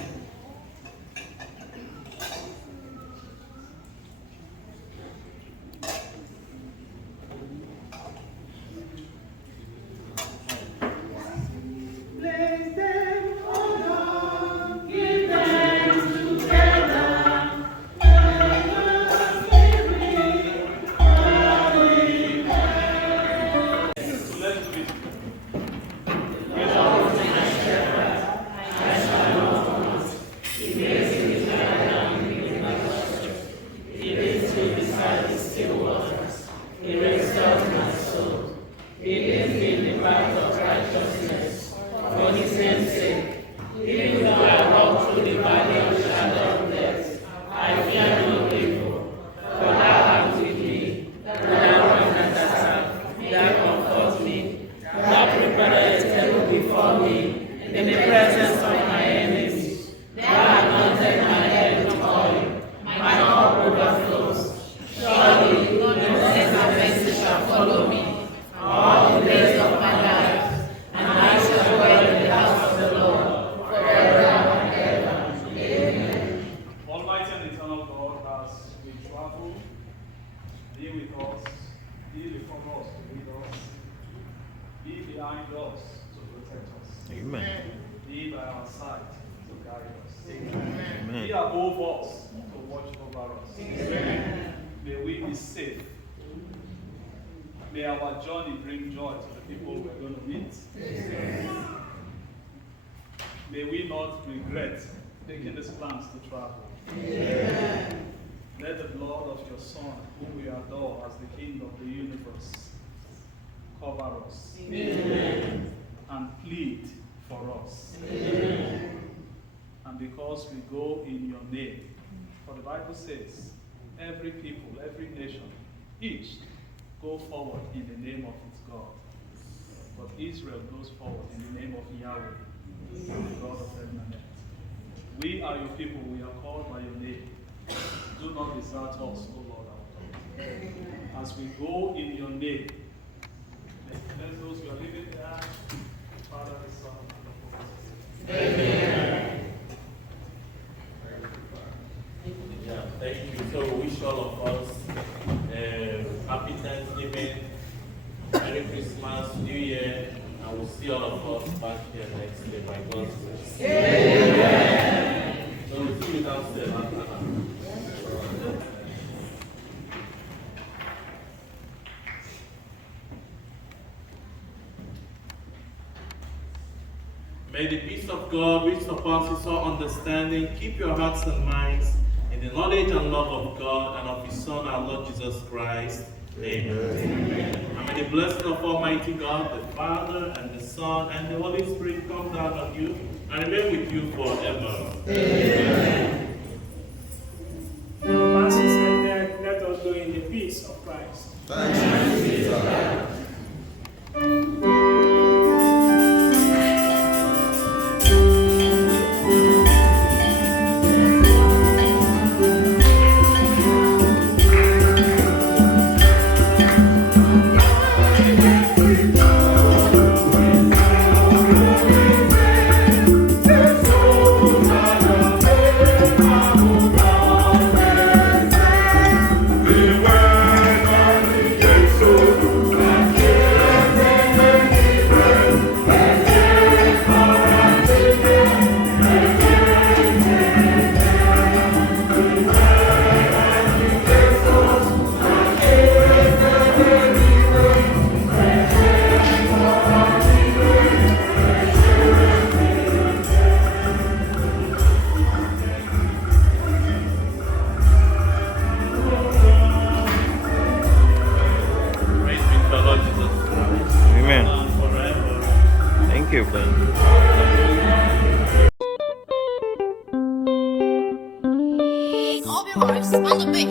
May we not regret taking these plans to travel. Amen. Let the blood of your Son, whom we adore as the King of the universe, cover us. Amen. And plead for us. Amen. because we go in your name. For the Bible says, every people, every nation, each go forward in the name of its God. But Israel goes forward in the name of Yahweh, the God of heaven and earth. We are your people, we are called by your name. Do not desert us, O Lord our God. As we go in your name, let those who are living there, Father, the Son, and the Holy Spirit. Amen. Yeah, thank you. So wish all of us happy Thanksgiving, Merry Christmas, New Year, and we'll see all of us back here next year by God's grace. Amen. So we'll see you downstairs after that. May the peace of God, which surpasses all understanding, keep your hearts and minds in the knowledge and love of God and of His Son, our Lord Jesus Christ. Amen. Amen. And may the blessing of Almighty God, the Father, and the Son, and the Holy Spirit come down on you and remain with you forever. Amen. Mass is ended. Let us go in the peace of Christ. Thanks be to God. Obi-Wars on the beat.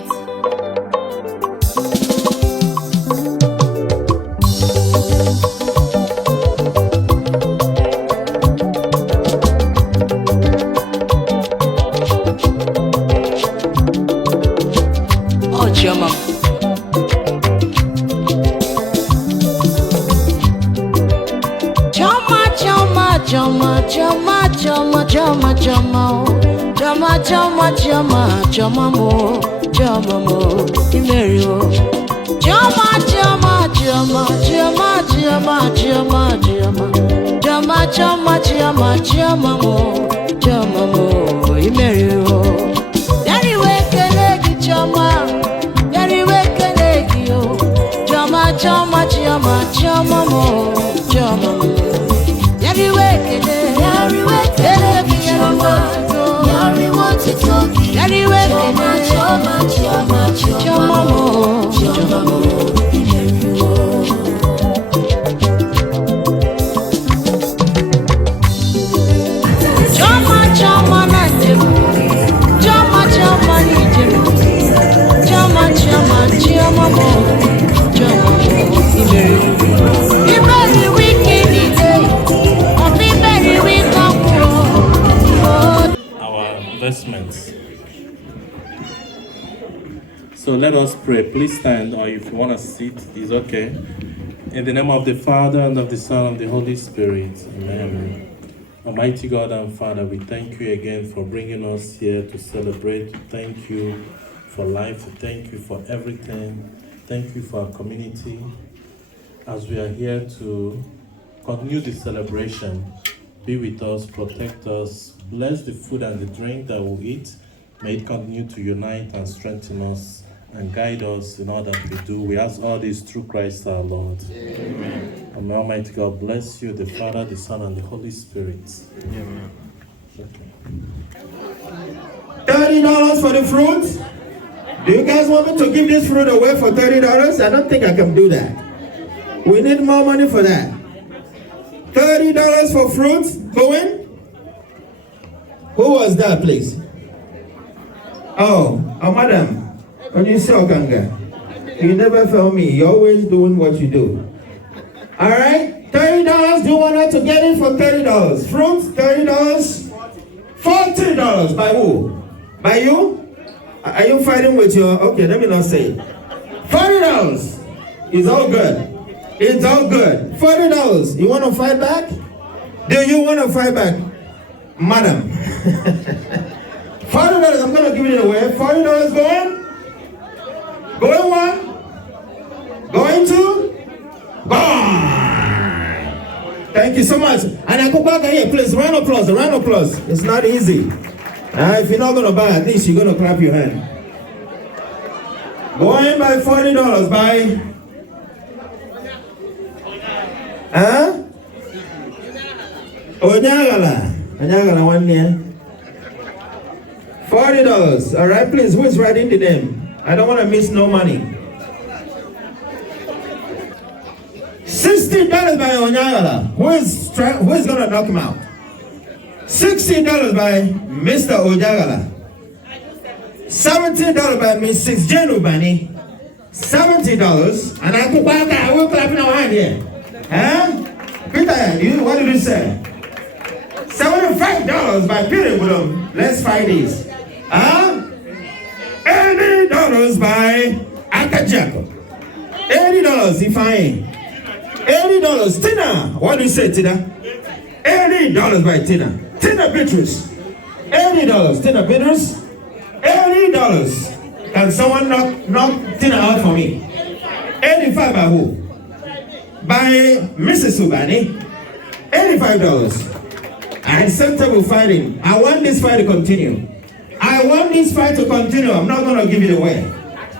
Chama mo, Imerio. Chama mo, Imerio. Dari wekelegi chama, dari wekelegi yo. Chama mo, dari wekelegi chama. Yari want it to be. Yari chama mo. Chama nanje. Chama nije. Chama mo. Iberi weekend day. Iberi weekend. Investments. So let us pray. Please stand, or if you want to sit, it's okay. In the name of the Father, and of the Son, and of the Holy Spirit. Amen. Almighty God and Father, we thank you again for bringing us here to celebrate. Thank you for life. Thank you for everything. Thank you for our community. As we are here to continue the celebration, be with us, protect us, bless the food and the drink that we'll eat. May it continue to unite and strengthen us and guide us in all that we do. We ask all this through Christ our Lord. Amen. And may Almighty God bless you, the Father, the Son, and the Holy Spirit. Amen. Okay. $30 for the fruit? Do you guys want me to give this fruit away for $30? I don't think I can do that. We need more money for that. $30 for fruits going? Who was that, please? Oh, madam. When you say Okanga, you never fail me. You're always doing what you do. All right, $30. Do you want her to get it for $30? Fruits, $30. $40. By who? By you? Are you fighting with your? Okay, let me not say. $40. It's all good. It's all good. $40. You want to fight back? Do you want to fight back, madam? $40. I'm gonna give it away. $40 going. Going one. Going two. Gone. Thank you so much. And I go back here, please. Round of applause. Round of applause. It's not easy. If you're not gonna buy, at least you're gonna clap your hand. Going by $40 by. Onyagala 1 year. $40. All right, please. Who is writing the name? I don't want to miss no money. $60 by Onyagala. Who is gonna knock him out? $60 by Mr. Onyagala. $70 by Mrs. Jenubani. $70. And I will clap in our hand here. Peter, what did you say? $75 by Peter Woodham. Let's fight this. $80 by Akajako. $80 if I ain't. $80. Tina. What do you say, Tina? $80 by Tina. Tina Beatrice. $80. Tina Beatrice. $80. Can someone knock Tina out for me? $85 by who? By Mrs. Subani. $85. And acceptable fighting. I want this fight to continue. I want this fight to continue. I'm not going to give it away.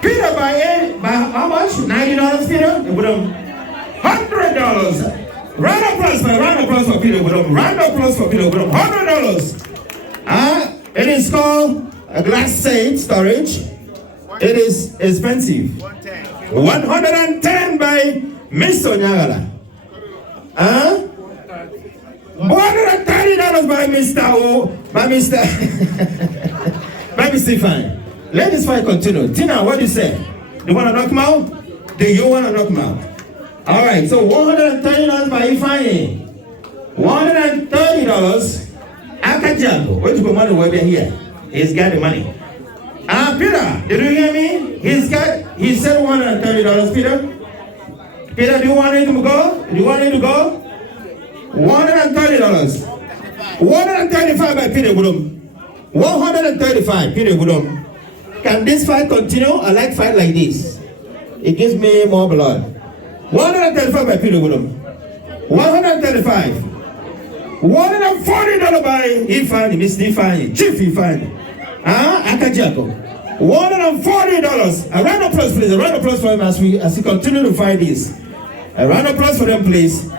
Peter by how much? $90, Peter? $100. Round of applause for Peter. Round of applause for Peter. $100. It is called a glass safe storage. It is expensive. $110 by Mr. Onyagala. $130 by Mr. Fine. Let this fight continue. Tina, what do you say? Do you want to knock him out? Do you want to knock him out? All right, so $130 by Ifeanyi. $130. Akajango. Where's the money over here? He's got the money. Peter, did you hear me? He said $130, Peter. Peter, do you want him to go? Do you want him to go? $130. $135 by Peter Woodham. $135, Peter Woodham. Can this fight continue? I like fight like this. It gives me more blood. $135 by Peter Woodham. $135. $140 by Ifeanyi, Mr. Ifeanyi, Chief Ifeanyi. Akajako. $140. A round of applause, please. A round of applause for him as we continue to fight this. A round of applause for them, please.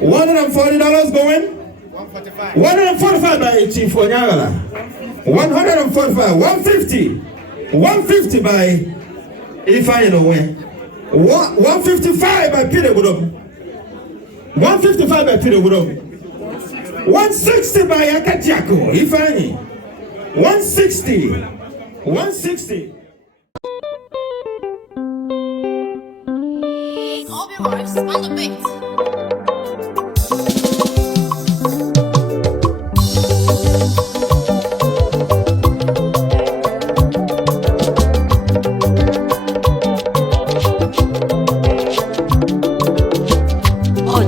$140 going. $145 by Chief Onyagala. $145. $150 by Ifeanyi. $155 by Peter Woodham. $155 by Peter Woodham. $160 by Akajako. Ifeanyi. $160. All your works on the beat.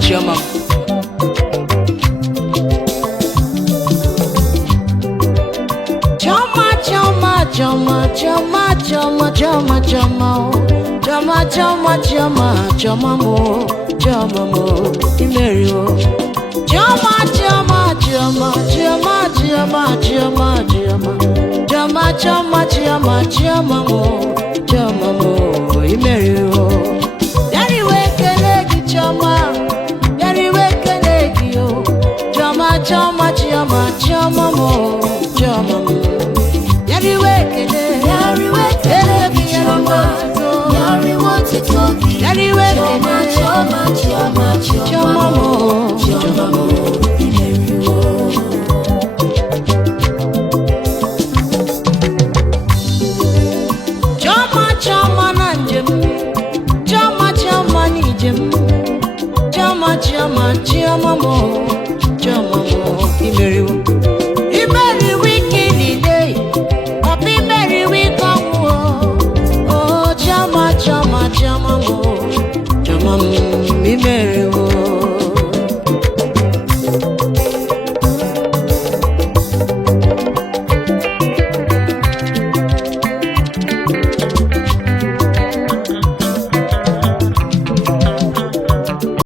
Choma,